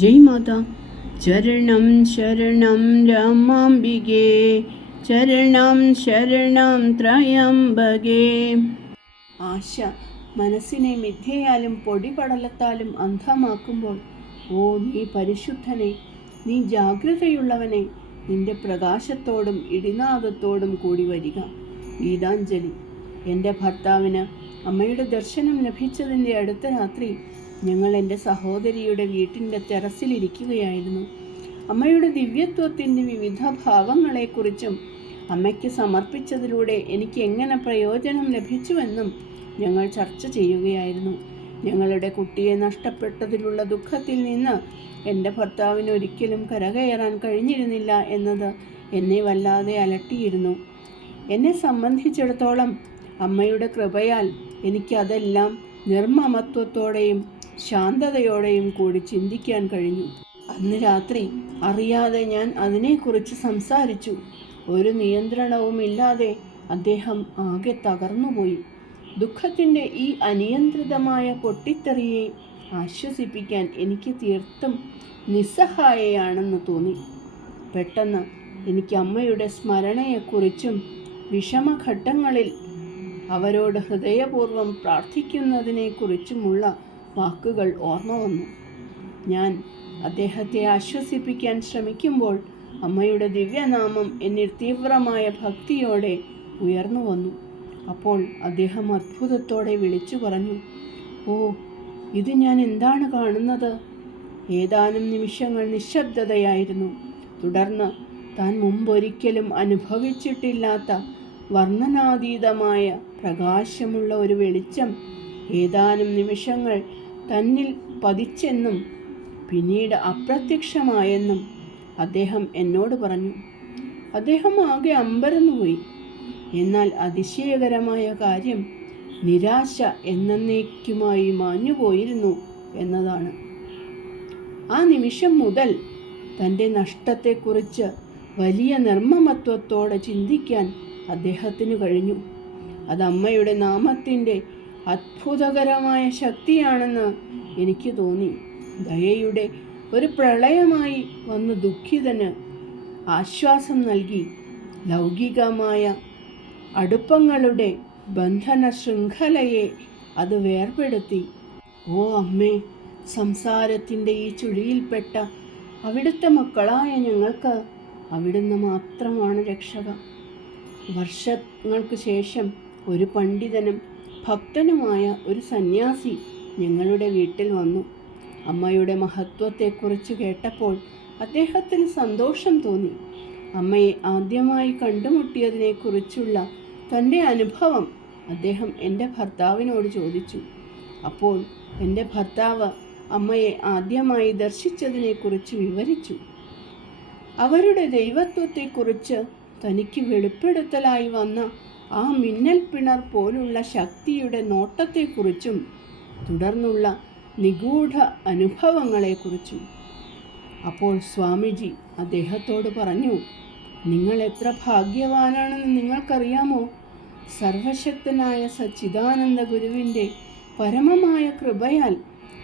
ജയ് മാത. ചരണം ശരണം രമാംബികേ. ചരണം ശരണം ത്രയംബകേ. ആശ മനസ്സിനെ മിഥ്യയാലും പൊടിപടലത്താലും അന്ധമാക്കുമ്പോൾ ഓ നീ പരിശുദ്ധനെ നീ ജാഗ്രതയുള്ളവനെ നിന്റെ പ്രകാശത്തോടും ഇടിനാദത്തോടും കൂടി വരിക. ഗീതാഞ്ജലി എന്റെ ഭർത്താവിന് അമ്മയുടെ ദർശനം ലഭിച്ചതിന്റെ അടുത്ത രാത്രി ഞങ്ങൾ എന്റെ സഹോദരിയുടെ വീട്ടിന്റെ ടെറസിലിരിക്കുകയായിരുന്നു. അമ്മയുടെ ദിവ്യത്വത്തിന്റെ വിവിധ ഭാവങ്ങളെക്കുറിച്ചും അമ്മയ്ക്ക് സമർപ്പിച്ചതിലൂടെ എനിക്ക് എങ്ങനെ പ്രയോജനം ലഭിച്ചുവെന്നും ഞങ്ങൾ ചർച്ച ചെയ്യുകയായിരുന്നു. ഞങ്ങളുടെ കുട്ടിയെ നഷ്ടപ്പെട്ടതിലുള്ള ദുഃഖത്തിൽ നിന്ന് എന്റെ ഭർത്താവിന് ഒരിക്കലും കരകയറാൻ കഴിഞ്ഞിരുന്നില്ല എന്നത് എന്നെ വല്ലാതെ അലട്ടിയിരുന്നു. എന്നെ സംബന്ധിച്ചിടത്തോളം അമ്മയുടെ കൃപയാൽ എനിക്കതെല്ലാം നിർമ്മമത്വത്തോടെയും ശാന്തതയോടെയും കൂടി ചിന്തിക്കാൻ കഴിഞ്ഞു. അന്ന് രാത്രി അറിയാതെ ഞാൻ അതിനെക്കുറിച്ച് സംസാരിച്ചു. ഒരു നിയന്ത്രണവും ഇല്ലാതെ അദ്ദേഹം ആകെ തകർന്നുപോയി. ദുഃഖത്തിന്റെ ഈ അനിയന്ത്രിതമായ പൊട്ടിത്തെറിയെ ആശ്വസിപ്പിക്കാൻ എനിക്ക് തീർത്തും നിസ്സഹായയാണെന്ന് തോന്നി. പെട്ടെന്ന് എനിക്ക് അമ്മയുടെ സ്മരണയെക്കുറിച്ചും വിഷമഘട്ടങ്ങളിൽ അവരോട് ഹൃദയപൂർവം പ്രാർത്ഥിക്കുന്നതിനെക്കുറിച്ചുമുള്ള വാക്കുകൾ ഓർമ്മ വന്നു. ഞാൻ അദ്ദേഹത്തെ ആശ്വസിപ്പിക്കാൻ ശ്രമിക്കുമ്പോൾ അമ്മയുടെ ദിവ്യനാമം എന്നിൽ തീവ്രമായ ഭക്തിയോടെ ഉയർന്നു വന്നു. അപ്പോൾ അദ്ദേഹം അത്ഭുതത്തോടെ വിളിച്ചു പറഞ്ഞു ഓ ഇത് ഞാൻ എന്താണ് കാണുന്നത്? ഏതാനും നിമിഷങ്ങൾ നിശബ്ദതയായിരുന്നു. തുടർന്ന് താൻ മുമ്പൊരിക്കലും അനുഭവിച്ചിട്ടില്ലാത്ത വർണനാതീതമായ പ്രകാശമുള്ള ഒരു വെളിച്ചം ഏതാനും നിമിഷങ്ങൾ തന്നിൽ പതിച്ചെന്നും പിന്നീട് അപ്രത്യക്ഷമായെന്നും അദ്ദേഹം എന്നോട് പറഞ്ഞു. അദ്ദേഹം ആകെ അമ്പരന്നുപോയി എന്നാൽ അതിശയകരമായ കാര്യം നിരാശ എന്നേക്കുമായി മാഞ്ഞുപോയിരുന്നു എന്നതാണ്. ആ നിമിഷം മുതൽ തന്റെ നഷ്ടത്തെക്കുറിച്ച് വലിയ നിർമ്മമത്വത്തോടെ ചിന്തിക്കാൻ അദ്ദേഹത്തിന് കഴിഞ്ഞു. അത് അമ്മയുടെ നാമത്തിന്റെ അത്ഭുതകരമായ ശക്തിയാണെന്ന് എനിക്ക് തോന്നി. ദയയുടെ ഒരു പ്രളയമായി വന്ന് ദുഃഖിതന് ആശ്വാസം നൽകി. ലൗകികമായ അടുപ്പങ്ങളുടെ ബന്ധന ശൃംഖലയെ അത് വേർപെടുത്തി. ഓ അമ്മേ സംസാരത്തിന്റെ ഈ ചുഴിയിൽപ്പെട്ട അവിടുത്തെ മക്കളായ ഞങ്ങൾക്ക് അവിടുന്ന് മാത്രമാണ് രക്ഷക. വർഷങ്ങൾക്ക് ശേഷം ഒരു പണ്ഡിതനും ഭക്തനുമായ ഒരു സന്യാസി ഞങ്ങളുടെ വീട്ടിൽ വന്നു. അമ്മയുടെ മഹത്വത്തെക്കുറിച്ച് കേട്ടപ്പോൾ അദ്ദേഹത്തിന് സന്തോഷം തോന്നി. അമ്മയെ ആദ്യമായി കണ്ടുമുട്ടിയതിനെക്കുറിച്ചുള്ള തന്റെ അനുഭവം അദ്ദേഹം എന്റെ ഭർത്താവിനോട് ചോദിച്ചു. അപ്പോൾ എന്റെ ഭർത്താവ് അമ്മയെ ആദ്യമായി ദർശിച്ചതിനെക്കുറിച്ച് വിവരിച്ചു. അവരുടെ ദൈവത്വത്തെക്കുറിച്ച് തനിക്ക് വെളിപ്പെടുത്തലായി വന്ന ആ മിന്നൽ പിണർ പോലുള്ള ശക്തിയുടെ നോട്ടത്തെക്കുറിച്ചും തുടർന്നുള്ള നിഗൂഢ അനുഭവങ്ങളെക്കുറിച്ചും. അപ്പോൾ സ്വാമിജി അദ്ദേഹത്തോട് പറഞ്ഞു നിങ്ങൾ എത്ര ഭാഗ്യവാനാണെന്ന് നിങ്ങൾക്കറിയാമോ? സർവശക്തനായ സച്ചിദാനന്ദ ഗുരുവിന്റെ പരമമായ കൃപയാൽ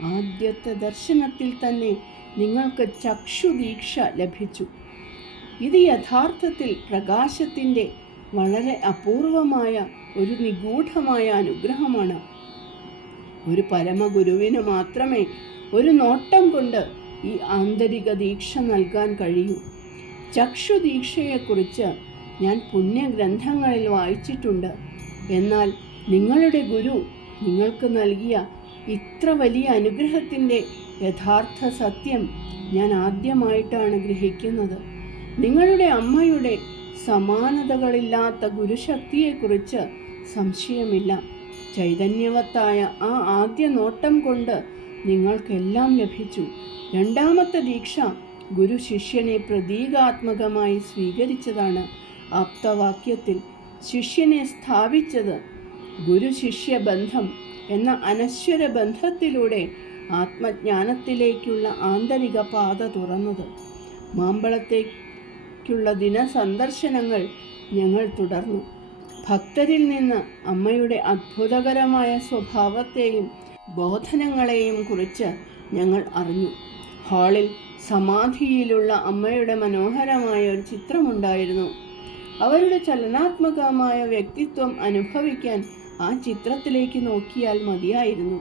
ആദ്യത്തെ ദർശനത്തിൽ തന്നെ നിങ്ങൾക്ക് ചക്ഷുദീക്ഷ ലഭിച്ചു. ഇത് യഥാർത്ഥത്തിൽ പ്രകാശത്തിന്റെ വളരെ അപൂർവമായ ഒരു നിഗൂഢമായ അനുഗ്രഹമാണ്. ഒരു പരമഗുരുവിന് മാത്രമേ ഒരു നോട്ടം കൊണ്ട് ഈ ആന്തരിക ദീക്ഷ നൽകാൻ കഴിയൂ. ചക്ഷു ദീക്ഷയെക്കുറിച്ച് ഞാൻ പുണ്യഗ്രന്ഥങ്ങളിൽ വായിച്ചിട്ടുണ്ട്. എന്നാൽ നിങ്ങളുടെ ഗുരു നിങ്ങൾക്ക് നൽകിയ ഇത്ര വലിയ അനുഗ്രഹത്തിന്റെ യഥാർത്ഥ സത്യം ഞാൻ ആദ്യമായിട്ടാണ് ഗ്രഹിക്കുന്നത്. നിങ്ങളുടെ അമ്മയുടെ സമാനതകളില്ലാത്ത ഗുരുശക്തിയെക്കുറിച്ച് സംശയമില്ല. ചൈതന്യവത്തായ ആ ആദ്യ നോട്ടം കൊണ്ട് നിങ്ങൾക്കെല്ലാം ലഭിച്ചു. രണ്ടാമത്തെ ദീക്ഷ ഗുരു ശിഷ്യനെ പ്രതീകാത്മകമായി സ്വീകരിച്ചതാണ് ആപ്തവാക്യത്തിൽ. ശിഷ്യനെ സ്ഥാപിച്ചത് ഗുരു ശിഷ്യ ബന്ധം എന്ന അനശ്വര ബന്ധത്തിലൂടെ ആത്മജ്ഞാനത്തിലേക്കുള്ള ആന്തരിക പാത തുറന്നത്. മാമ്പളത്തേക്കുള്ള ദിനസന്ദർശനങ്ങൾ ഞങ്ങൾ തുടർന്നു. ഭക്തരിൽ നിന്ന് അമ്മയുടെ അത്ഭുതകരമായ സ്വഭാവത്തെയും ബോധനങ്ങളെയും കുറിച്ച് ഞങ്ങൾ അറിഞ്ഞു. ഹാളിൽ സമാധിയിലുള്ള അമ്മയുടെ മനോഹരമായ ഒരു ചിത്രമുണ്ടായിരുന്നു. അവരുടെ ചലനാത്മകമായ വ്യക്തിത്വം അനുഭവിക്കാൻ ആ ചിത്രത്തിലേക്ക് നോക്കിയാൽ മതിയായിരുന്നു.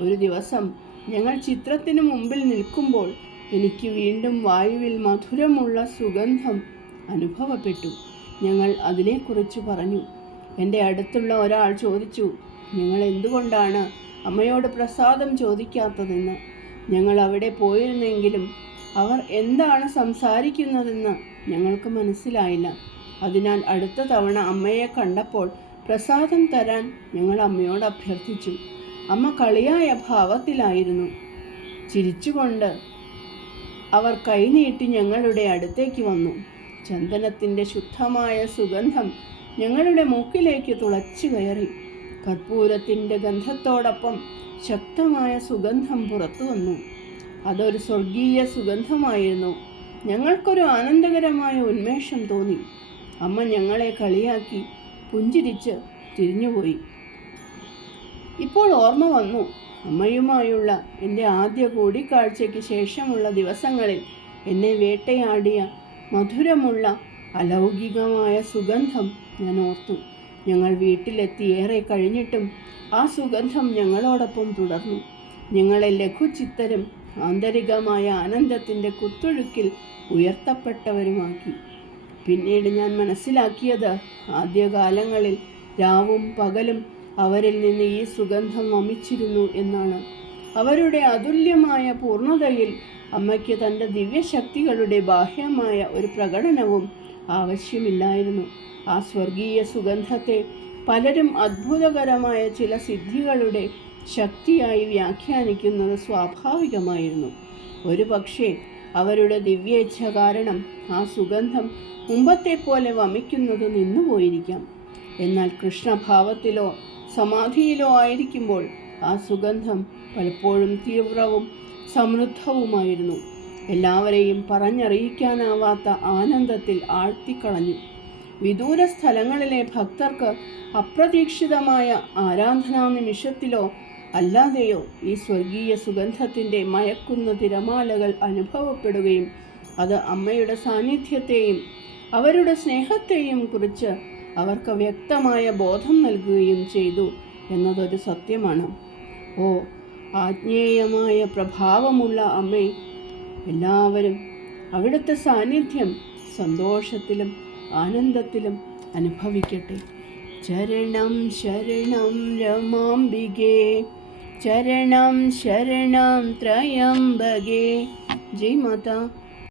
ഒരു ദിവസം ഞങ്ങൾ ചിത്രത്തിന് മുമ്പിൽ നിൽക്കുമ്പോൾ എനിക്ക് വീണ്ടും വായുവിൽ മധുരമുള്ള സുഗന്ധം അനുഭവപ്പെട്ടു. ഞങ്ങൾ അതിനെക്കുറിച്ച് പറഞ്ഞു. എന്റെ അടുത്തുള്ള ഒരാൾ ചോദിച്ചു നിങ്ങൾ എന്തുകൊണ്ടാണ് അമ്മയോട് പ്രസാദം ചോദിക്കാത്തതെന്ന്? ഞങ്ങൾ അവിടെ പോയിരുന്നെങ്കിലും അവർ എന്താണ് സംസാരിക്കുന്നതെന്ന് ഞങ്ങൾക്ക് മനസ്സിലായില്ല. അതിനാൽ അടുത്ത തവണ അമ്മയെ കണ്ടപ്പോൾ പ്രസാദം തരാൻ ഞങ്ങൾ അമ്മയോട് അഭ്യർത്ഥിച്ചു. അമ്മ കളിയായ ഭാവത്തിലായിരുന്നു. ചിരിച്ചുകൊണ്ട് അവർ കൈനീട്ടി ഞങ്ങളുടെ അടുത്തേക്ക് വന്നു. ചന്ദനത്തിന്റെ ശുദ്ധമായ സുഗന്ധം ഞങ്ങളുടെ മൂക്കിലേക്ക് തുളച്ചു കയറി. കർപ്പൂരത്തിന്റെ ഗന്ധത്തോടൊപ്പം ശക്തമായ സുഗന്ധം പുറത്തു വന്നു. അതൊരു സ്വർഗീയ സുഗന്ധമായിരുന്നു. ഞങ്ങൾക്കൊരു ആനന്ദകരമായ ഉന്മേഷം തോന്നി. അമ്മ ഞങ്ങളെ കളിയാക്കി പുഞ്ചിരിച്ച് തിരിഞ്ഞുപോയി. ഇപ്പോൾ ഓർമ്മ വന്നു. അമ്മയുമായുള്ള എന്റെ ആദ്യ കൂടിക്കാഴ്ചയ്ക്ക് ശേഷമുള്ള ദിവസങ്ങളിൽ എന്നെ വേട്ടയാടിയ മധുരമുള്ള അലൗകികമായ സുഗന്ധം ഞാൻ ഓർത്തു. ഞങ്ങൾ വീട്ടിലെത്തി ഏറെ കഴിഞ്ഞിട്ടും ആ സുഗന്ധം ഞങ്ങളോടൊപ്പം തുടർന്നു. ഞങ്ങളെ ലഘുചിത്തരും ആന്തരികമായ ആനന്ദത്തിന്റെ കുത്തൊഴുക്കിൽ ഉയർത്തപ്പെട്ടവരുമാക്കി. പിന്നീട് ഞാൻ മനസ്സിലാക്കിയത് ആദ്യകാലങ്ങളിൽ രാവും പകലും അവരിൽ നിന്ന് ഈ സുഗന്ധം വമിച്ചിരുന്നു എന്നാണ്. അവരുടെ അതുല്യമായ പൂർണതയിൽ അമ്മയ്ക്ക് തന്റെ ദിവ്യശക്തികളുടെ ബാഹ്യമായ ഒരു പ്രകടനവും ആവശ്യമില്ലായിരുന്നു. ആ സ്വർഗീയ സുഗന്ധത്തെ പലരും അത്ഭുതകരമായ ചില സിദ്ധികളുടെ ശക്തിയായി വ്യാഖ്യാനിക്കുന്നത് സ്വാഭാവികമായിരുന്നു. ഒരു പക്ഷേ അവരുടെ ദിവ്യേച്ഛ കാരണം ആ സുഗന്ധം മുമ്പത്തെ പോലെ വമിക്കുന്നത് നിന്നുപോയിരിക്കാം. എന്നാൽ കൃഷ്ണഭാവത്തിലോ സമാധിയിലോ ആയിരിക്കുമ്പോൾ ആ സുഗന്ധം പലപ്പോഴും തീവ്രവും സമൃദ്ധവുമായിരുന്നു. എല്ലാവരെയും പറഞ്ഞറിയിക്കാനാവാത്ത ആനന്ദത്തിൽ ആഴ്ത്തിക്കളഞ്ഞു. വിദൂര സ്ഥലങ്ങളിലെ ഭക്തർക്ക് അപ്രതീക്ഷിതമായ ആരാധനാ നിമിഷത്തിലോ അല്ലാതെയോ ഈ സ്വർഗീയ സുഗന്ധത്തിന്റെ മയക്കുന്ന തിരമാലകൾ അനുഭവപ്പെടുകയും അത് അമ്മയുടെ സാന്നിധ്യത്തെയും അവരുടെ സ്നേഹത്തെയും കുറിച്ച് അവർക്ക് വ്യക്തമായ ബോധം നൽകുകയും ചെയ്തു എന്നതൊരു സത്യമാണ്. ഓ ആജ്ഞേയമായ പ്രഭാവമുള്ള അമ്മേ എല്ലാവരും അവിടുത്തെ സാന്നിധ്യം സന്തോഷത്തിലും ആനന്ദത്തിലും അനുഭവിക്കട്ടെ. ചരണം ശരണം രമാംബികേ ചരണം ശരണം ത്രയംബകേ. ജയ് മാതാ.